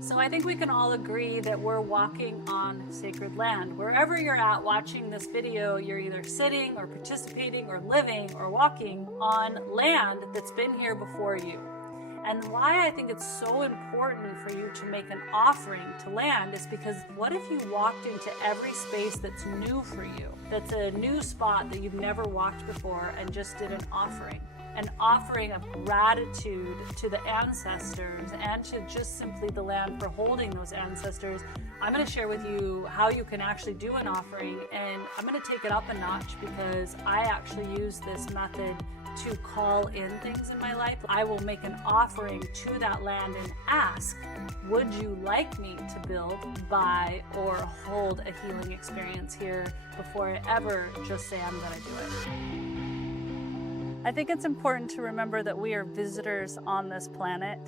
So I think we can all agree that we're walking on sacred land. Wherever you're at watching this video, you're either sitting or participating or living or walking on land that's been here before you. And why I think it's so important for you to make an offering to land is because what if you walked into every space that's new for you, that's a new spot that you've never walked before, and just did an offering of gratitude to the ancestors and to just simply the land for holding those ancestors. I'm going to share with you how you can actually do an offering, and I'm going to take it up a notch because I actually use this method to call in things in my life. I will make an offering to that land and ask, would you like me to build, buy, or hold a healing experience here before I ever just say I'm gonna do it? I think it's important to remember that we are visitors on this planet,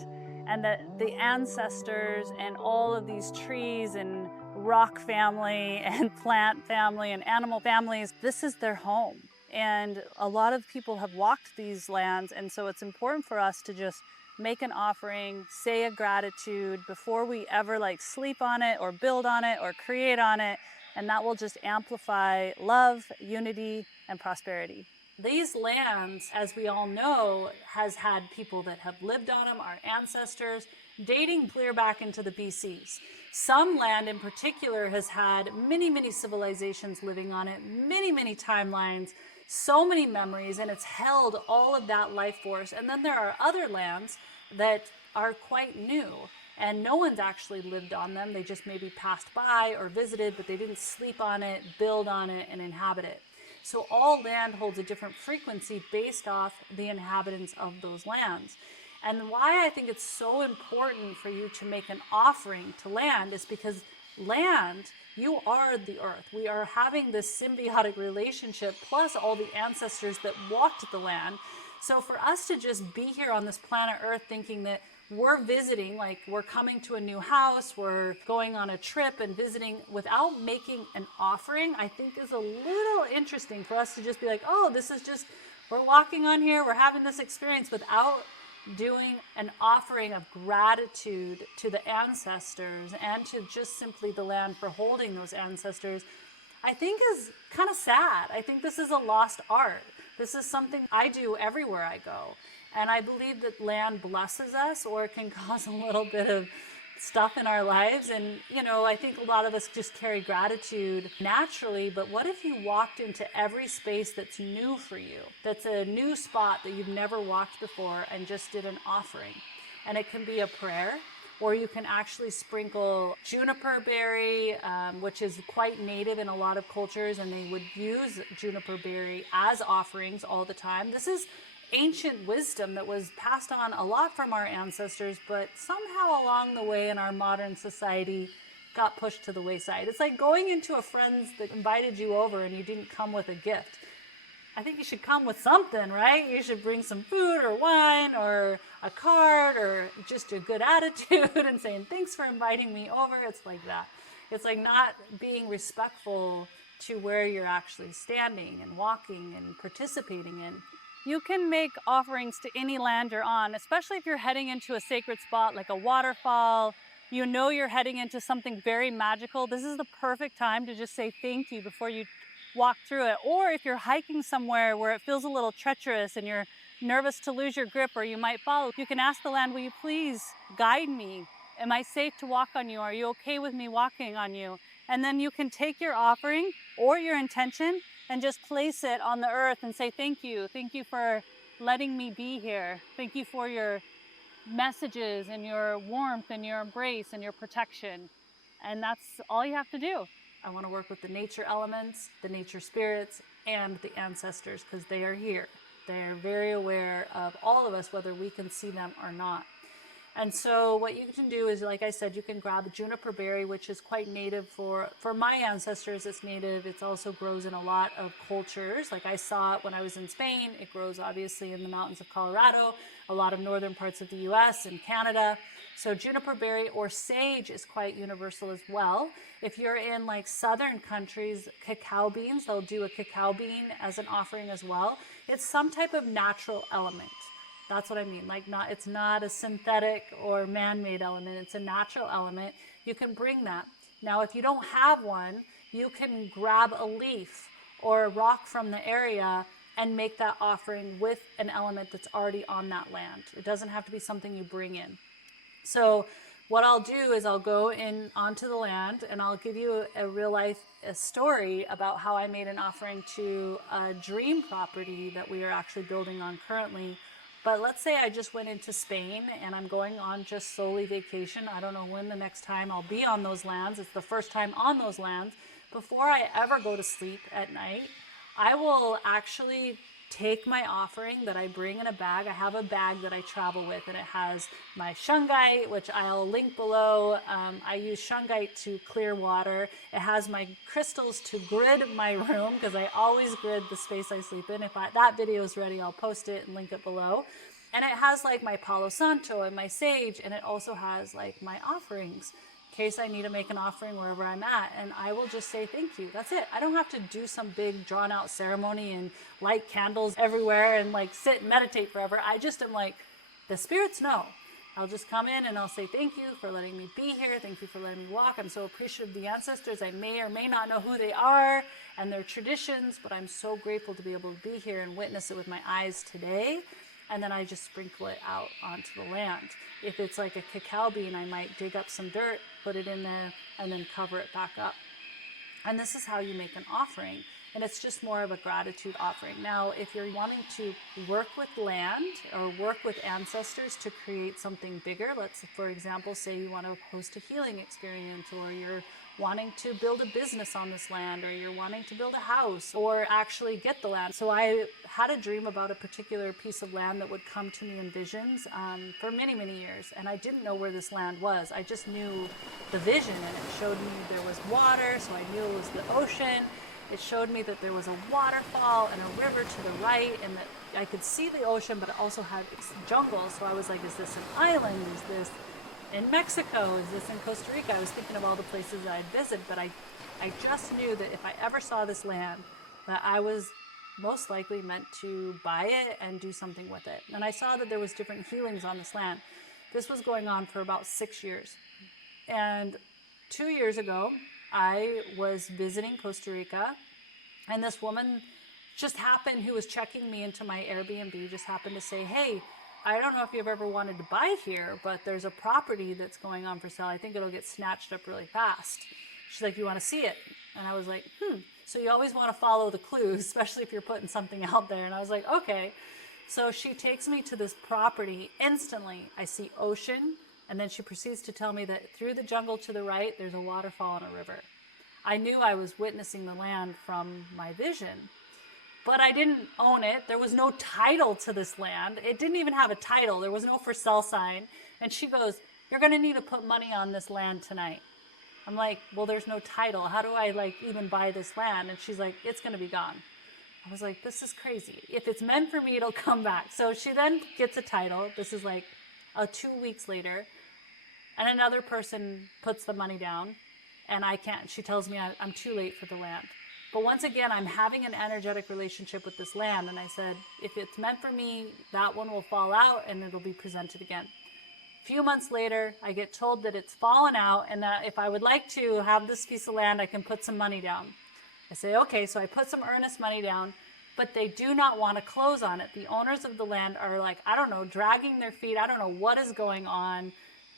and that the ancestors and all of these trees and rock family and plant family and animal families, this is their home. And a lot of people have walked these lands, and so it's important for us to just make an offering, say a gratitude before we ever sleep on it or build on it or create on it, and that will just amplify love, unity, and prosperity. These lands, as we all know, has had people that have lived on them, our ancestors, dating clear back into the BCs. Some land in particular has had many, many civilizations living on it, many, many timelines, so many memories, and it's held all of that life force. And then there are other lands that are quite new, and no one's actually lived on them. They just maybe passed by or visited, but they didn't sleep on it, build on it, and inhabit it. So all land holds a different frequency based off the inhabitants of those lands. And why I think it's so important for you to make an offering to land is because land, you are the earth. We are having this symbiotic relationship, plus all the ancestors that walked the land. So for us to just be here on this planet Earth thinking that we're visiting, like we're coming to a new house, we're going on a trip and visiting without making an offering, I think is a little interesting for us to just be like, oh, this is just, we're walking on here, we're having this experience without doing an offering of gratitude to the ancestors and to just simply the land for holding those ancestors. I think is kind of sad. I think this is a lost art. This is something I do everywhere I go. And I believe that land blesses us, or it can cause a little bit of stuff in our lives. And, I think a lot of us just carry gratitude naturally. But what if you walked into every space that's new for you, that's a new spot that you've never walked before, and just did an offering? And it can be a prayer, or you can actually sprinkle juniper berry, which is quite native in a lot of cultures, and they would use juniper berry as offerings all the time. This is ancient wisdom that was passed on a lot from our ancestors, but somehow along the way in our modern society got pushed to the wayside. It's like going into a friend's that invited you over and you didn't come with a gift. I think you should come with something, right? You should bring some food or wine or a card or just a good attitude and saying, thanks for inviting me over. It's like that. It's like not being respectful to where you're actually standing and walking and participating in. You can make offerings to any land you're on, especially if you're heading into a sacred spot like a waterfall. You're heading into something very magical. This is the perfect time to just say thank you before you walk through it. Or if you're hiking somewhere where it feels a little treacherous and you're nervous to lose your grip or you might fall, you can ask the land, will you please guide me? Am I safe to walk on you? Are you okay with me walking on you? And then you can take your offering or your intention and just place it on the earth and say, thank you. Thank you for letting me be here. Thank you for your messages and your warmth and your embrace and your protection. And that's all you have to do. I want to work with the nature elements, the nature spirits, and the ancestors because they are here. They are very aware of all of us, whether we can see them or not. And so what you can do is, like I said, you can grab a juniper berry, which is quite native for my ancestors. It's native. It also grows in a lot of cultures. Like I saw it when I was in Spain. It grows obviously in the mountains of Colorado, a lot of northern parts of the US and Canada. So juniper berry or sage is quite universal as well. If you're in like southern countries, cacao beans, they'll do a cacao bean as an offering as well. It's some type of natural element. That's what I mean. Like, not, it's not a synthetic or man-made element. It's a natural element. You can bring that. Now, if you don't have one, you can grab a leaf or a rock from the area and make that offering with an element that's already on that land. It doesn't have to be something you bring in. So what I'll do is I'll go in onto the land and I'll give you a real life story about how I made an offering to a dream property that we are actually building on currently. But let's say I just went into Spain and I'm going on just solely vacation. I don't know when the next time I'll be on those lands. It's the first time on those lands. Before I ever go to sleep at night, I will actually take my offering that I bring in a bag. I have a bag that I travel with, and it has my shungite, which I'll link below. I use shungite to clear water. It has my crystals to grid my room, because I always grid the space I sleep in. If that video is ready, I'll post it and link it below. And it has like my Palo Santo and my sage, and it also has like my offerings, case I need to make an offering wherever I'm at, and I will just say thank you. That's it. I don't have to do some big drawn out ceremony and light candles everywhere and like sit and meditate forever. I just am like, the spirits know. I'll just come in and I'll say thank you for letting me be here. Thank you for letting me walk. I'm so appreciative of the ancestors. I may or may not know who they are and their traditions, but I'm so grateful to be able to be here and witness it with my eyes today. And then I just sprinkle it out onto the land. If it's like a cacao bean, I might dig up some dirt, put it in there, and then cover it back up. And this is how you make an offering. And it's just more of a gratitude offering. Now, if you're wanting to work with land or work with ancestors to create something bigger, let's, for example, say you want to host a healing experience, or you're wanting to build a business on this land, or you're wanting to build a house or actually get the land. So I had a dream about a particular piece of land that would come to me in visions for many, many years. And I didn't know where this land was. I just knew the vision, and it showed me there was water, so I knew it was the ocean. It showed me that there was a waterfall and a river to the right, and that I could see the ocean, but it also had jungle. So I was like, is this an island? Is this in Mexico? Is this in Costa Rica? I was thinking of all the places I'd visit, but I just knew that if I ever saw this land, that I was most likely meant to buy it and do something with it. And I saw that there was different healings on this land. This was going on for about 6 years. And 2 years ago, I was visiting Costa Rica, and this woman just happened, who was checking me into my Airbnb, just happened to say, hey, I don't know if you've ever wanted to buy here, but there's a property that's going on for sale. I think it'll get snatched up really fast. She's like, you want to see it? And I was like, So you always want to follow the clues, especially if you're putting something out there. And I was like, okay. So she takes me to this property. Instantly, I see ocean. And then she proceeds to tell me that through the jungle to the right, there's a waterfall and a river. I knew I was witnessing the land from my vision, but I didn't own it. There was no title to this land. It didn't even have a title. There was no for sale sign. And she goes, you're going to need to put money on this land tonight. I'm like, well, there's no title. How do I like even buy this land? And she's like, it's going to be gone. I was like, this is crazy. If it's meant for me, it'll come back. So she then gets a title. This is like 2 weeks later. And another person puts the money down, and I can't. She tells me I'm too late for the land. But once again, I'm having an energetic relationship with this land. And I said, if it's meant for me, that one will fall out and it'll be presented again. A few months later, I get told that it's fallen out, and that if I would like to have this piece of land, I can put some money down. I say, okay, so I put some earnest money down, but they do not want to close on it. The owners of the land are like, I don't know, dragging their feet. I don't know what is going on,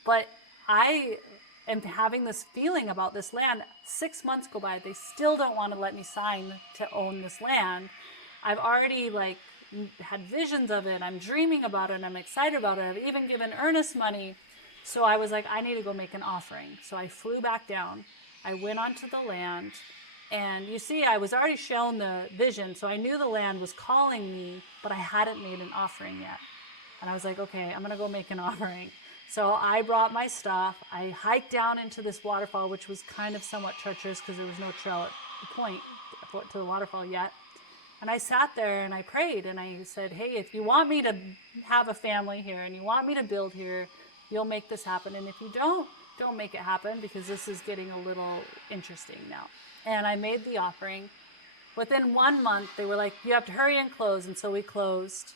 but I am having this feeling about this land. 6 months go by. They still don't want to let me sign to own this land. I've already like had visions of it. I'm dreaming about it. I'm excited about it. I've even given earnest money. So I was like, I need to go make an offering. So I flew back down. I went onto the land, and you see, I was already shown the vision. So I knew the land was calling me, but I hadn't made an offering yet. And I was like, okay, I'm going to go make an offering. So I brought my stuff. I hiked down into this waterfall, which was kind of somewhat treacherous because there was no trail at the point to the waterfall yet. And I sat there and I prayed, and I said, hey, if you want me to have a family here and you want me to build here, you'll make this happen. And if you don't make it happen, because this is getting a little interesting now. And I made the offering. Within 1 month, they were like, you have to hurry and close. And so we closed.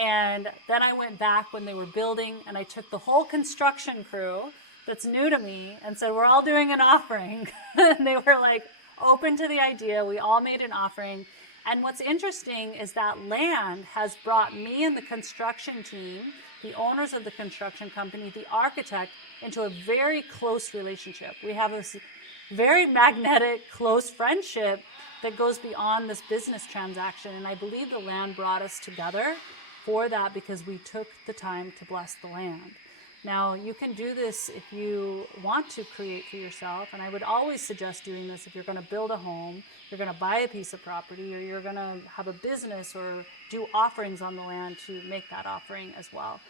And then I went back when they were building, and I took the whole construction crew that's new to me and said, we're all doing an offering. And they were like open to the idea. We all made an offering. And what's interesting is that land has brought me and the construction team, the owners of the construction company, the architect, into a very close relationship. We have this very magnetic, close friendship that goes beyond this business transaction. And I believe the land brought us together for that because we took the time to bless the land. Now, you can do this if you want to create for yourself, and I would always suggest doing this if you're going to build a home, you're going to buy a piece of property, or you're going to have a business or do offerings on the land to make that offering as well.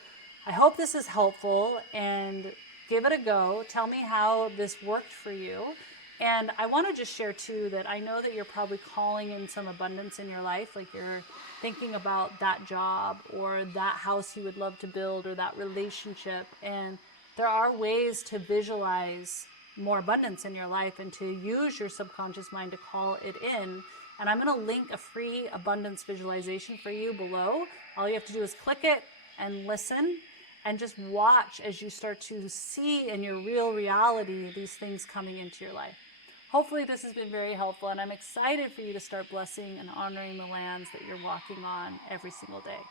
I hope this is helpful, and give it a go. Tell me how this worked for you. And I want to just share too that I know that you're probably calling in some abundance in your life, like you're thinking about that job or that house you would love to build or that relationship. And there are ways to visualize more abundance in your life and to use your subconscious mind to call it in. And I'm going to link a free abundance visualization for you below. All you have to do is click it and listen and just watch as you start to see in your real reality these things coming into your life. Hopefully this has been very helpful, and I'm excited for you to start blessing and honoring the lands that you're walking on every single day.